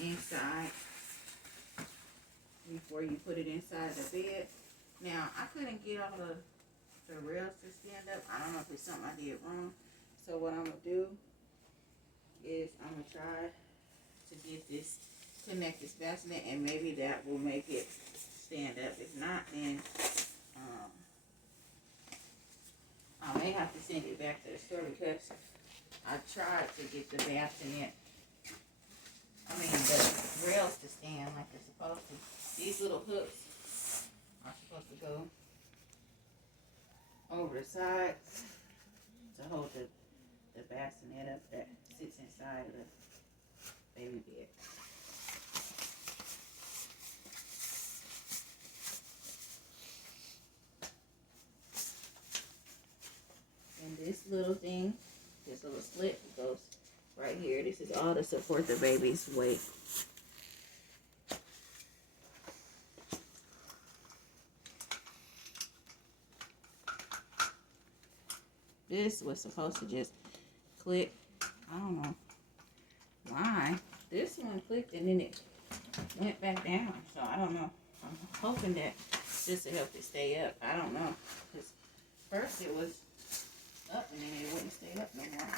inside before you put it inside the bed. Now, I couldn't get all the rails to stand up. I don't know if it's something I did wrong. So what I'm going to do is I'm going to try to get this, connect this bassinet, and maybe that will make it stand up. If not, then I may have to send it back to the store because I tried to get the bassinet, the rails to stand like they're supposed to. These little hooks are supposed to go over the sides to hold the bassinet up that sits inside of the baby bed. And this little thing, this little slit goes right here. This is all to support the baby's weight. This was supposed to just click. I don't know why. This one clicked and then it went back down. So I don't know. I'm hoping that this will help it stay up. I don't know. Because first it was up and then it wouldn't stay up no more.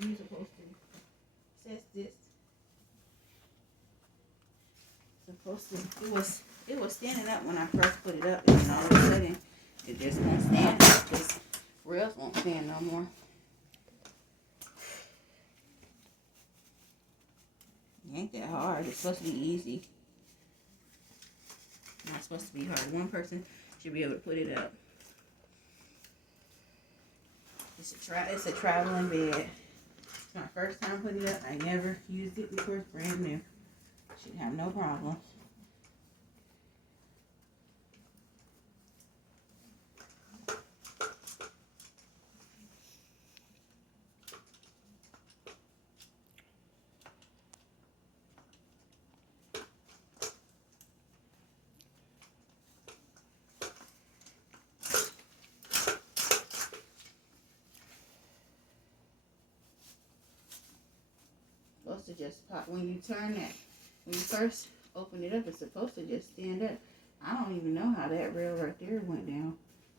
You're supposed to test this. It was standing up when I first put it up, and then all of a sudden it just won't stand up. This rails won't stand no more. It ain't that hard. It's supposed to be easy. Not supposed to be hard. One person should be able to put it up. It's a traveling bed. It's my first time putting it up. I never used it before. It's brand new. Should have no problems. Supposed to just pop when you turn that. When you first open it up, it's supposed to just stand up. I don't even know how that rail right there went down.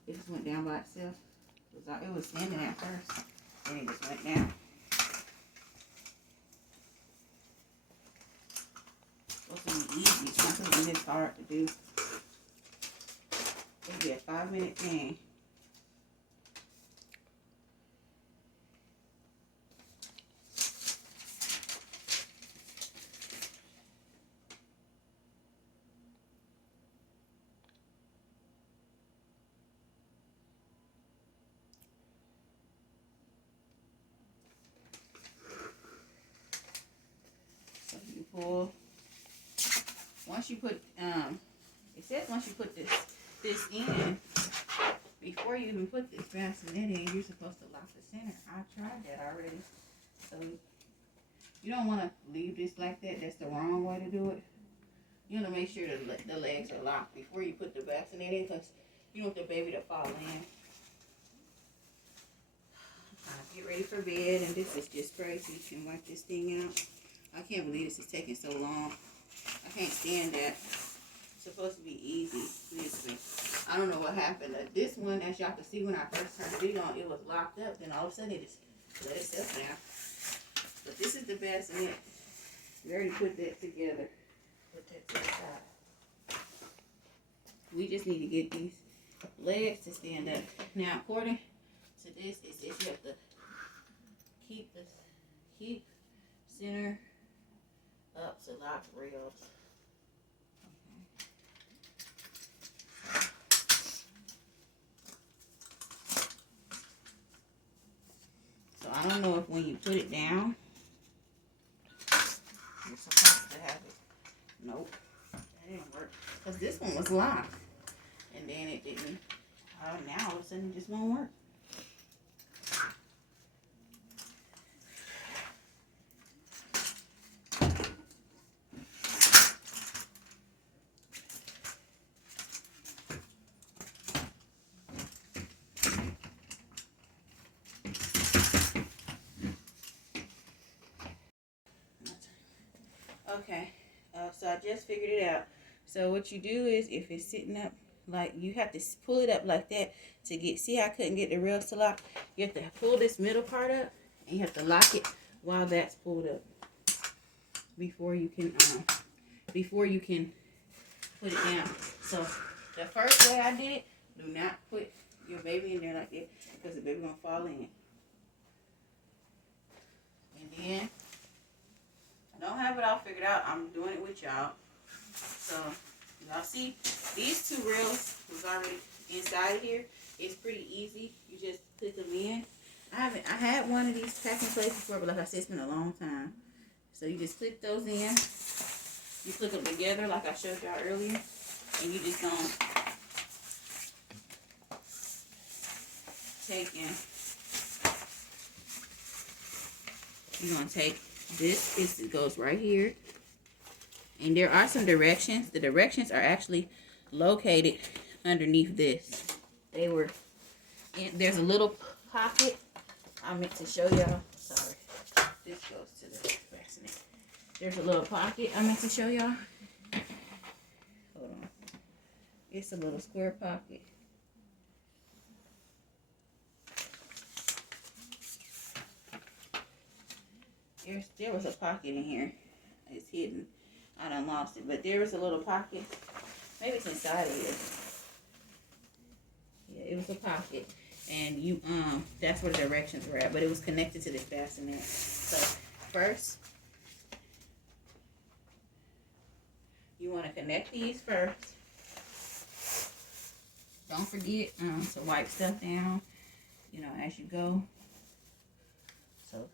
It just went down by itself. It was standing at first, and it just went down. It's supposed to be easy. It's not something this hard to do. It'll be a 5-minute thing. Pull. Once you put it says once you put this in, before you even put this bassinet in, you're supposed to lock the center. I tried that already. So you don't want to leave this like that. That's the wrong way to do it. You want to make sure the legs are locked before you put the bassinet in, because you don't want the baby to fall in. I'm trying to get ready for bed, and this is just crazy. You can wipe this thing out. I can't believe this is taking so long. I can't stand that. It's supposed to be easy. Seriously. I don't know what happened. This one, as y'all can see, when I first turned it on, it was locked up. Then all of a sudden, it just let itself down. But this is the bassinet. We already put that together. Put that to the side. We just need to get these legs to stand up. Now, according to this, it says you have to keep center up to lock rails. Okay. So I don't know if when you put it down, you're supposed to have it. Nope, that didn't work. Because this one was locked. And then it didn't. Now all of a sudden it just won't work. Okay, so I just figured it out. So what you do is, if it's sitting up, like, you have to pull it up like that to get, see how I couldn't get the rails to lock? You have to pull this middle part up, and you have to lock it while that's pulled up before you can put it down. So the first way I did it, do not put your baby in there like that, because the baby gonna fall in. And then, I don't have it all figured out. I'm doing it with y'all. So y'all see, these two rails was already inside here. It's pretty easy. You just click them in. I had one of these packing places before, but like I said, it's been a long time. So you just click those in. You click them together like I showed y'all earlier, and you just gonna take in. You're gonna take this. It goes right here, and there are some directions. The directions are actually located underneath this. They were in, there's a little pocket. I meant to show y'all. Sorry, this goes to the fastening. There's a little pocket I meant to show y'all. Hold on. It's a little square pocket. There was a pocket in here. It's hidden. I done lost it. But there was a little pocket. Maybe it's inside of here. Yeah, it was a pocket. And you that's where the directions were at. But it was connected to this fastener. So first, you want to connect these first. Don't forget to wipe stuff down, you know, as you go. So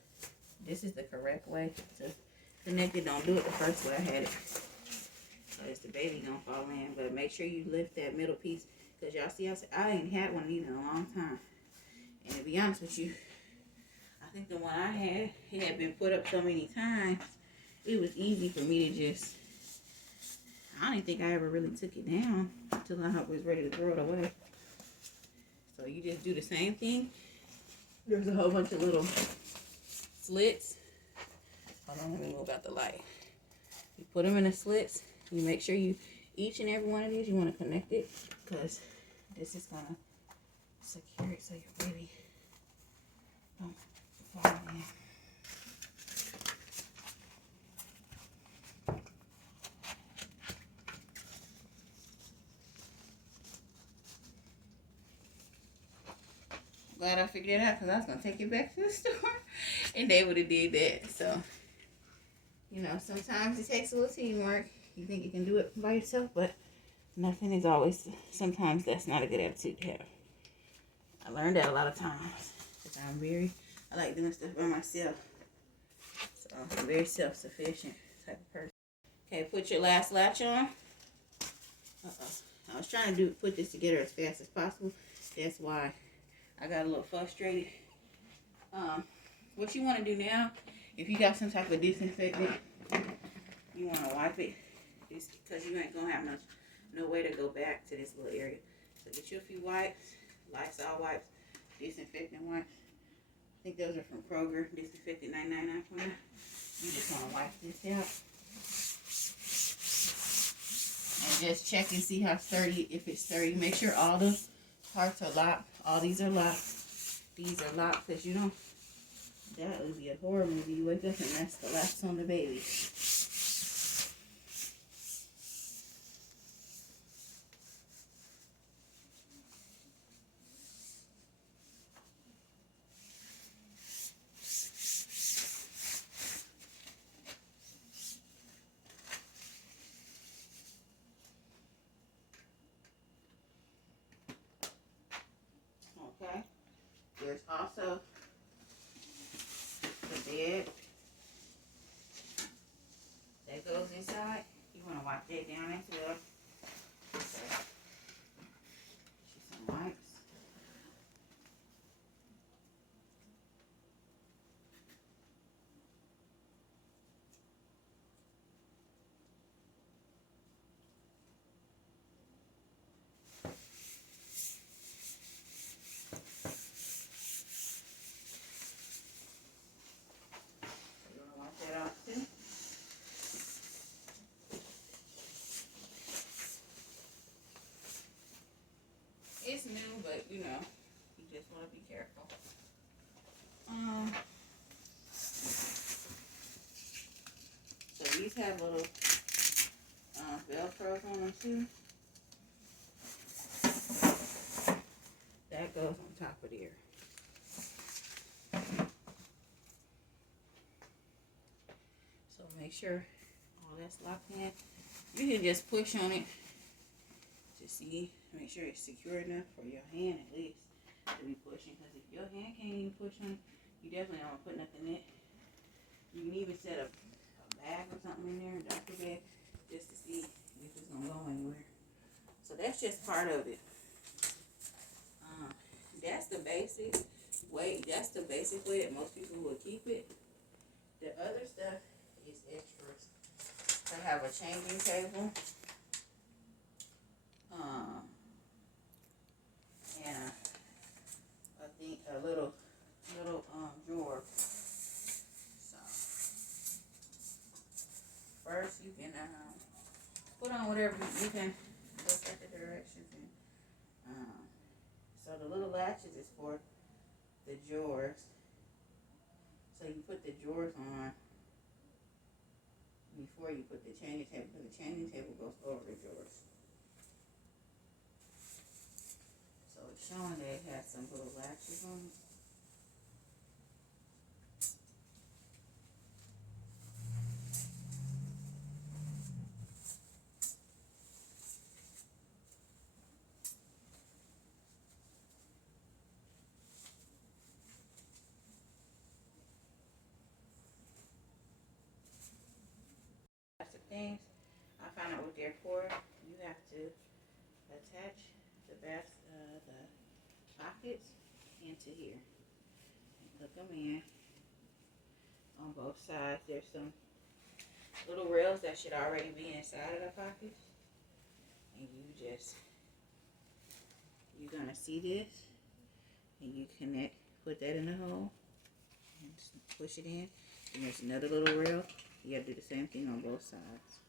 this is the correct way to connect it. Don't do it the first way I had it. So it's the baby gonna fall in. But make sure you lift that middle piece. Because y'all see, I ain't had one of these in a long time. And to be honest with you, I think the one I had, it had been put up so many times, it was easy for me to just, I don't even think I ever really took it down until I was ready to throw it away. So you just do the same thing. There's a whole bunch of little slits. Hold on, let me move out the light. You put them in the slits. You make sure you, each and every one of these, you want to connect it, because this is going to secure it so your baby don't fall in. Glad I figured it out, because I was going to take it back to the store and they would have did that. So, you know, sometimes it takes a little teamwork. You think you can do it by yourself, but nothing is always, sometimes that's not a good attitude to have. I learned that a lot of times, because I like doing stuff by myself. So I'm a very self-sufficient type of person. Okay, put your last latch on. I was trying to put this together as fast as possible. That's why I got a little frustrated. What you want to do now, if you got some type of disinfectant, you want to wipe it. It's because you ain't gonna have no way to go back to this little area. So get you a few wipes, Lysol wipes, disinfectant wipes. I think those are from Kroger, disinfectant 999. You just want to wipe this out. And just check and see how sturdy, if it's sturdy. Make sure all the parts are locked. All these are locked. These are locked, because you don't, that would be a horror movie. You wake up and that's the last on the baby. Okay. There's also the bed. that down as well. So, some wipes. You want to wipe that off too? It's new, but you know, you just want to be careful. So these have little Velcros on them too. That goes on top of there. So make sure all that's locked in. You can just push on it to see, make sure it's secure enough for your hand at least to be pushing. Because if your hand can't even push on it, you definitely don't want to put nothing in it. You can even set a bag or something in there, a doctor bag, just to see if it's going to go anywhere. So that's just part of it. That's the basic way. That's the basic way that most people will keep it. The other stuff is extras. I have a changing table. And I think a little drawer. So first you can put on whatever you can look at the directions and so the little latches is for the drawers. So you put the drawers on before you put the changing table, because the changing table goes over the drawers. So it's showing that it has some little latches on it. That's the things I found out what they're for. You have to attach the pockets into here. Hook them in on both sides. There's some little rails that should already be inside of the pockets, and you're gonna see this, and you connect, put that in the hole, and push it in. And there's another little rail. You have to do the same thing on both sides.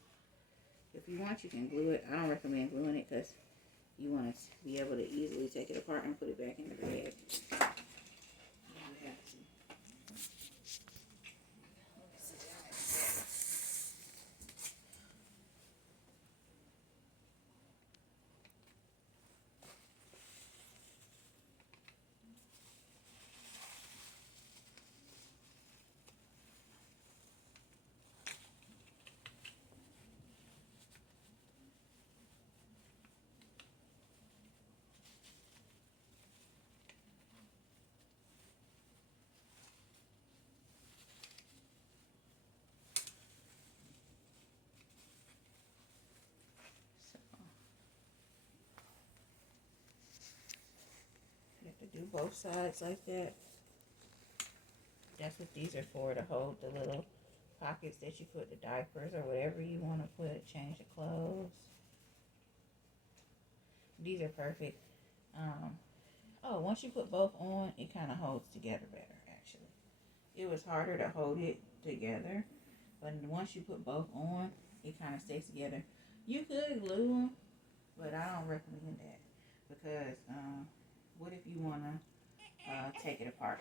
If you want, you can glue it. I don't recommend gluing it because you want to be able to easily take it apart and put it back in the bag. You have to. You have to do both sides like that. That's what these are for, to hold the little pockets that you put the diapers or whatever you want to put, change the clothes. These are perfect. Once you put both on, it kind of holds together better, actually. It was harder to hold it together, but once you put both on, it kind of stays together. You could glue them, but I don't recommend that because what if you want to take it apart?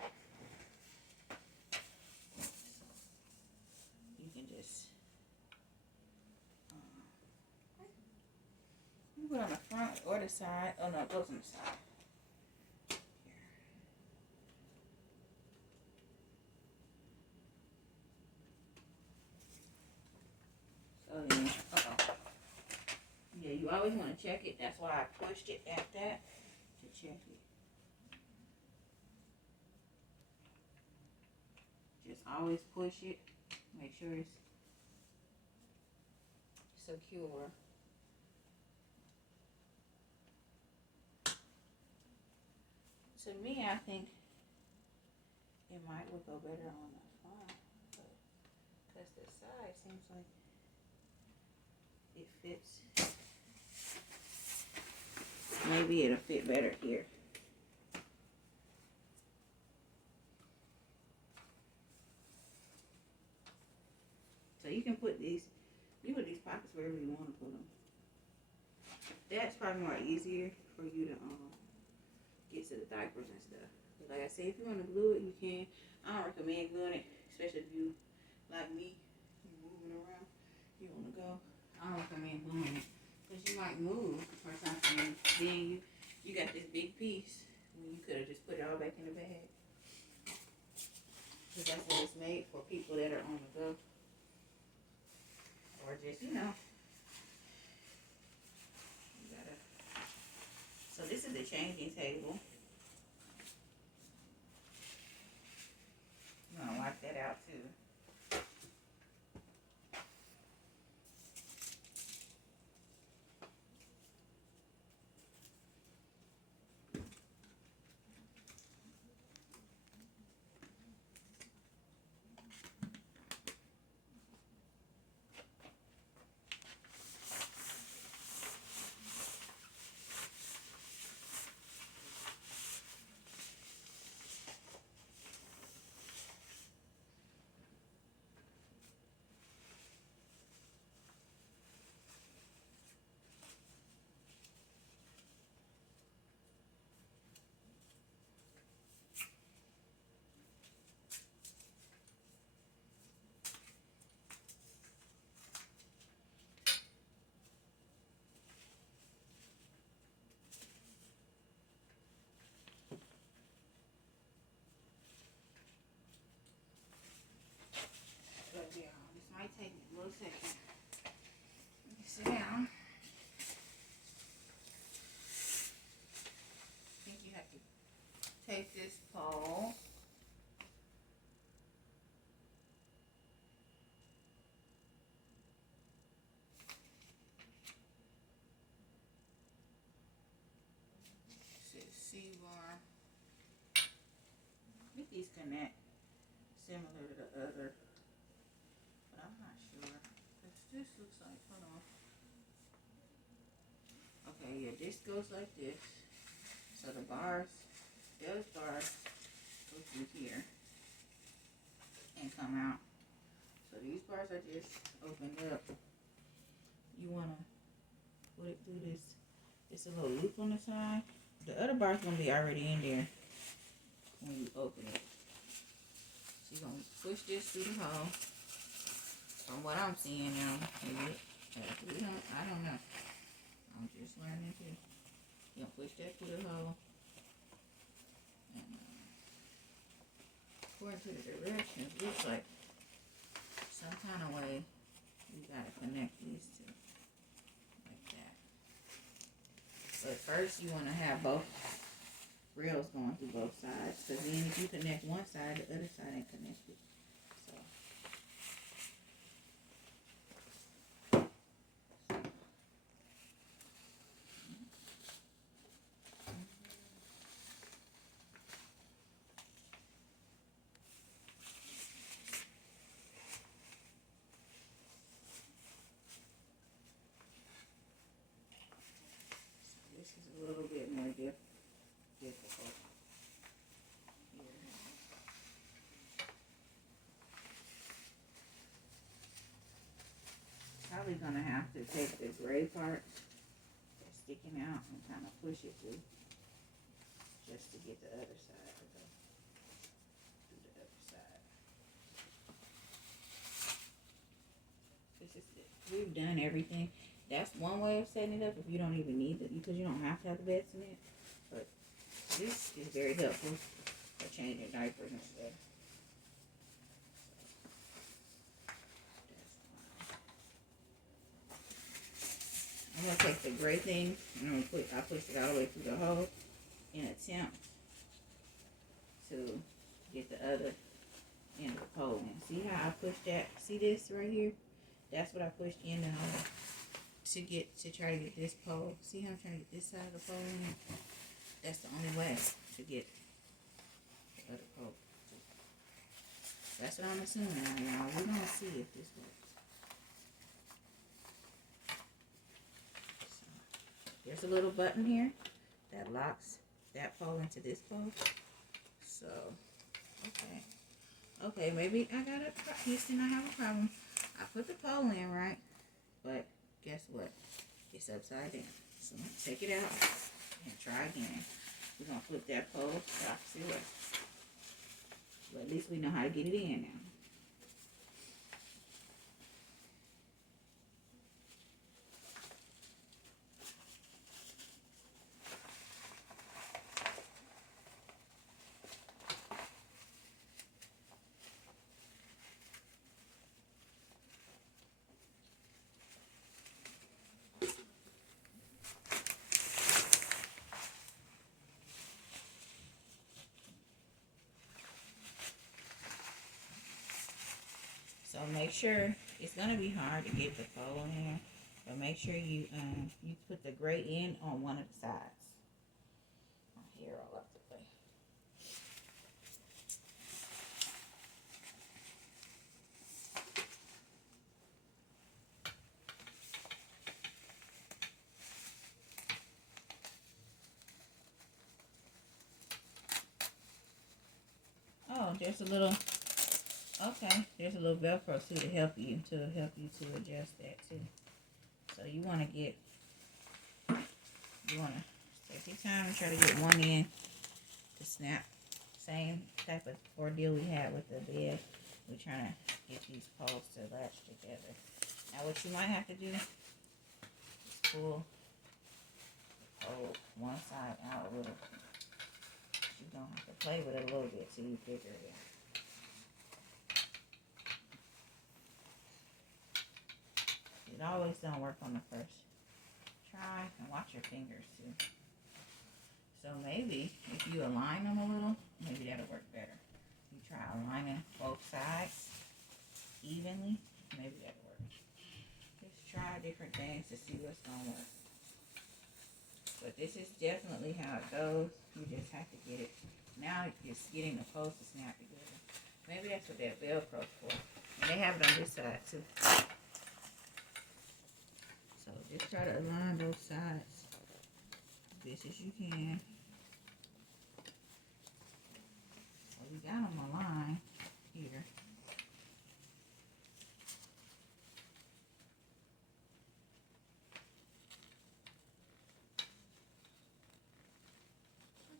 You can just you put it on the front or the side. Oh no, it goes on the side. So then, yeah, you always want to check it. That's why I pushed it at that to check it. Just always push it. Make sure it's secure. To me, I think it would go better on the front, but because the side seems like it fits. Maybe it'll fit better here. So you can put these pockets wherever you want to put them. That's probably more easier for you to get to the diapers and stuff. But like I said, if you want to glue it, you can. I don't recommend gluing it, especially if you, like me, you're moving around, you want to go. I don't recommend gluing it because you might move or something. And then you got this big piece when you could have just put it all back in the bag. Because that's what it's made for, people that are on the go. Or just, you know. So this is the changing table. I'm gonna wipe that out too. But yeah, this might take me a little second. Let me sit down. I think you have to take this pole. C-bar. I think these connect similar to the other, but I'm not sure. This looks like, hold on. Okay, yeah, this goes like this. So the bars, those bars go through here and come out. So these bars are just opened up. You wanna put it through this. It's a little loop on the side. The other bar's gonna be already in there when you open it. So you're gonna push this through the hole. From what I'm seeing now, maybe I don't know. I'm just learning too. You're gonna push that through the hole. And according to the directions, looks like some kind of way you gotta connect these two. Like that. But first you wanna have both rails going through both sides. Because then if you connect one side, the other side ain't connected. So this is a little bit more difficult. Probably gonna have to take the gray part that's sticking out and kind of push it through just to get the other side to go through the other side. This is it. We've done everything. That's one way of setting it up if you don't even need it, because you don't have to have the bed cement. But this is very helpful for changing diapers and stuff. I'm gonna take the gray thing and I pushed it all the way through the hole in an attempt to get the other end of the pole in. See how I pushed that? See this right here? That's what I pushed in the hole. to try to get this pole. See how I'm trying to get this side of the pole in? That's the only way to get the other pole. That's what I'm assuming now, y'all. We're gonna see if this works. So, there's a little button here that locks that pole into this pole. So, okay. Okay, maybe I got a Houston, I have a problem. I put the pole in right, but guess what? It's upside down. So I'm gonna take it out and try again. We're gonna flip that pole the opposite way. But at least we know how to get it in now. So make sure, it's gonna be hard to get the pole in here, but make sure you put the gray end on one of the sides. My hair all up the place. Oh, there's a little. Okay, there's a little Velcro too to help you to adjust that too. So you want to take your time and try to get one end to snap. Same type of ordeal we had with the bed. We're trying to get these poles to latch together. Now what you might have to do is pull the pole one side out a little. You're going to have to play with it a little bit till you figure it out. It always don't work on the first try, and watch your fingers too. So maybe if you align them a little, maybe that'll work better. You try aligning both sides evenly, maybe that'll work. Just try different things to see what's gonna work. But this is definitely how it goes. You just have to get it. Now it's getting the poles to snap together. Maybe that's what that Velcro's for. And they have it on this side too. So just try to align both sides as best as you can. So we got them aligned here.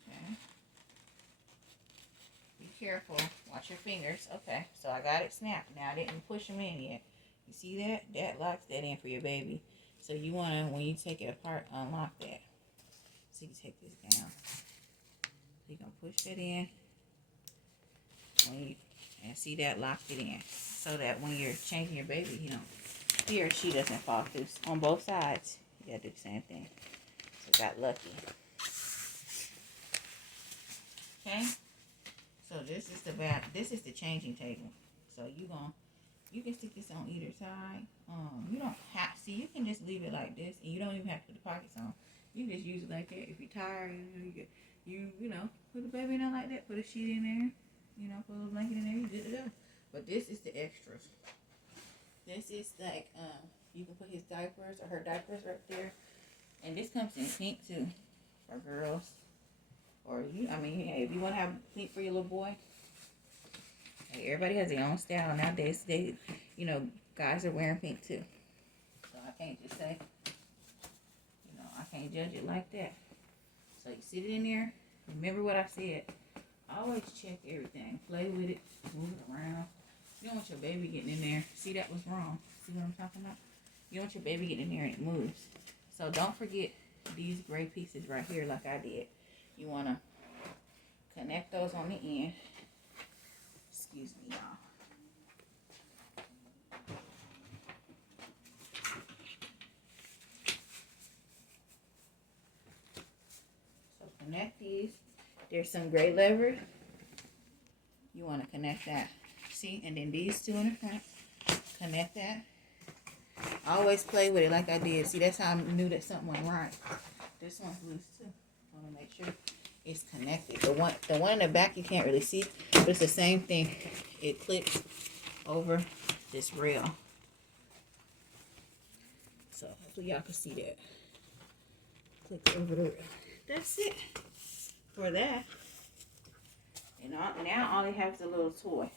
Okay. Be careful. Watch your fingers. Okay. So I got it snapped. Now I didn't push them in yet. You see that? That locks that in for your baby. So you want to, when you take it apart, unlock that. So you take this down. So you're going to push that in. And see that locked it in. So that when you're changing your baby, he or she doesn't fall through. On both sides, you got to do the same thing. So got lucky. Okay? So this is the changing table. So you can stick this on either side. You don't have, see, you can just leave it like this, and you don't even have to put the pockets on. You can just use it like that. If you're tired, you put the baby in there like that, put a sheet in there, put a little blanket in there, you're good to go. But this is the extras. This is like, you can put his diapers or her diapers right there. And this comes in pink too, for girls. Or hey, if you want to have pink for your little boy. Hey, everybody has their own style nowadays. Guys are wearing pink too. So I can't just say, I can't judge it like that. So you sit it in there. Remember what I said. Always check everything. Play with it. Move it around. You don't want your baby getting in there. See, that was wrong. See what I'm talking about? You don't want your baby getting in there and it moves. So don't forget these gray pieces right here like I did. You want to connect those on the end. Excuse me, y'all. So connect these. There's some gray lever. You want to connect that. See? And then these two in the front. Connect that. Always play with it like I did. See, that's how I knew that something went right. This one's loose too. I want to make sure it's connected. The one in the back you can't really see, but it's the same thing. It clips over this rail. So hopefully y'all can see that. Clips over the rail. That's it for that. And now all they have is a little toy.